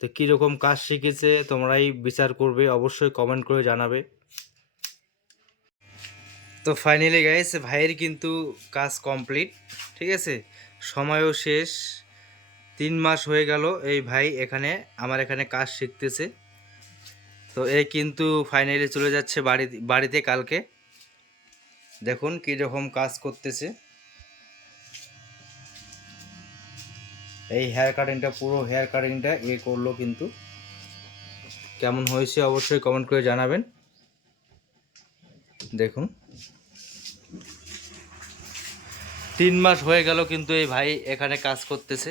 তো কীরকম কাজ শিখেছে, তোমরাই বিচার করবে, অবশ্যই কমেন্ট করে জানাবে। তো ফাইনালি গাইস ভাইয়ের কিন্তু কাজ কমপ্লিট ঠিক আছে? সময়ও শেষ, তিন মাস হয়ে গেল, এই ভাই এখানে, আমার এখানে কাজ শিখতেছে। তো এই কিন্তু ফাইনালি চলে যাচ্ছে বাড়ি বাড়িতে কালকে। দেখুন কীরকম কাজ করতেছে। এই হেয়ার কাটিংটা পুরো হেয়ার কাটিংটা এ করল কিন্তু। কেমন হয়েছে অবশ্যই কমেন্ট করে জানাবেন। দেখুন। তিন মাস হয়ে গেল কিন্তু এই ভাই এখানে কাজ করতেছে।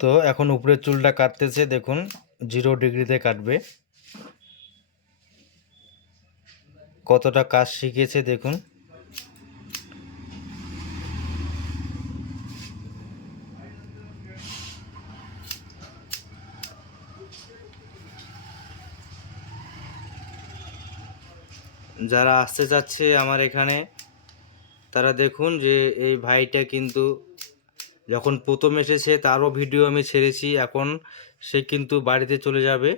তো এখন উপরের চুলটা কাটতেছে, দেখুন। জিরো ডিগ্রিতে কাটবে। কতটা কাজ শিখেছে দেখুন। যারা আসতে চাচ্ছে আমার এখানে, তারা দেখুন যে এই ভাইটা কিন্তু যখন প্রথম এসেছে তারও ভিডিও আমি ছেড়েছি এখন সে কিন্তু বাড়িতে চলে যাবে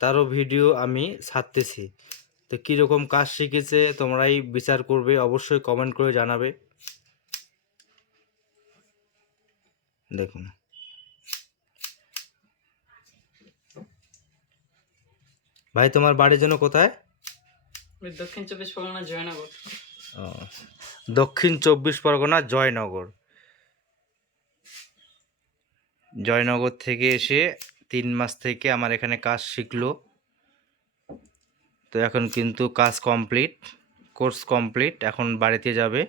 তারও ভিডিও আমি ছাড়তেছি। তো কীরকম কাজ শিখেছে তোমরাই বিচার করবে অবশ্যই কমেন্ট করে জানাবে। দেখুন। ভাই তোমার বাড়ির জন্য কোথায়? দক্ষিণ চব্বিশ পরগনা জয়নগর। দক্ষিণ চব্বিশ পরগনা জয়নগর। জয়নগর থেকে এসে তিন মাস থেকে আমার এখানে কাজ শিখলো। তো এখন কিন্তু কাজ কমপ্লিট, কোর্স কমপ্লিট, এখন বাড়িতে যাবে।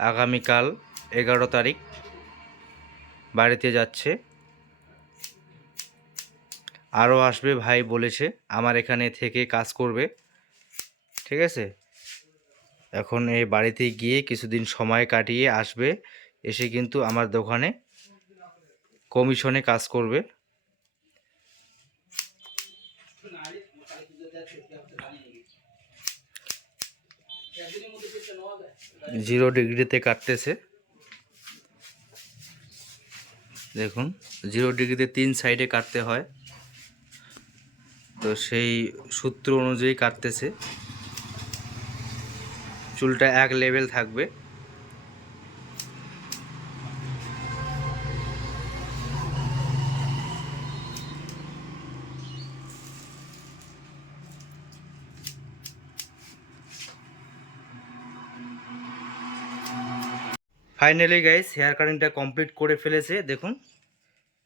আগামীকাল এগারো তারিখ বাড়িতে যাচ্ছে। আরও আসবে, ভাই বলেছে আমার এখানে থেকে কাজ করবে। ঠিক আছে? এখন এই বাড়িতে গিয়ে কিছুদিন সময় কাটিয়ে আসবে, এসে কিন্তু আমার দোকানে কমিশনে কাজ করবে। জিরো ডিগ্রিতে কাটতেছে। দেখুন, জিরো ডিগ্রিতে তিন সাইডে কাটতে হয়। তো সেই সূত্র অনুযায়ী কাটতেছে। চুলটা এক লেভেল থাকবে। ফাইনালি গাইস হেয়ার কাটিংটা কমপ্লিট করে ফেলেছে। দেখুন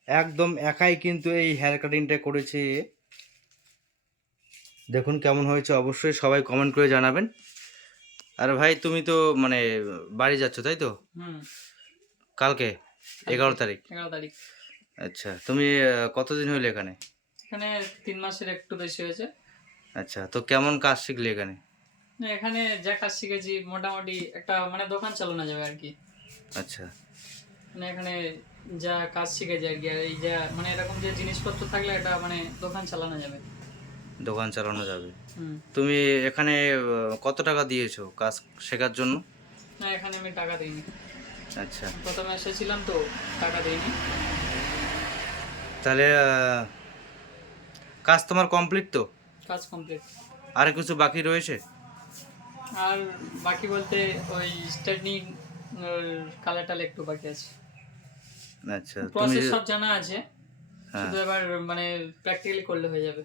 একদম একাই কিন্তু এই হেয়ার কাটিংটা করেছে। দেখুন কেমন হয়েছে অবশ্যই সবাই কমেন্ট করে জানাবেন। আর ভাই তুমি তো মানে বাড়ি যাচ্ছ তাই তো? হুম। কালকে? এগারো তারিখ? এগারো তারিখ। আচ্ছা তুমি কতদিন হইলে এখানে? এখানে তিন মাসের একটু বেশি হয়েছে। আচ্ছা তো কেমন কাজ শিখলে এখানে? এখানে যা কাজ শিখেছি মোটামুটি একটা মানে দোকান চালানো যাবে আর কি। আচ্ছা। মানে এখানে যা কাজ আর কি আর এই যা মানে এরকম যে জিনিসপত্র থাকলে এটা মানে দোকান চালানো যাবে। দোকান চালানো যাবে। তুমি এখানে কত টাকা দিয়েছ কাজ শেখার জন্য? না এখানে আমি টাকা দিইনি। আচ্ছা। প্রথমে এসেছিলাম তো টাকা দিইনি। তাহলে কাজ তোমার কমপ্লিট তো? কাজ কমপ্লিট। আর কিছু বাকি রয়েছে? আর বাকি বলতে ওই স্ট্রেটনিং কালার টাল একটু বাকি আছে। আচ্ছা তুমি প্রসেস সব জানা আছে। হ্যাঁ। শুধু এবার মানে প্র্যাকটিক্যালি করলে হয়ে যাবে।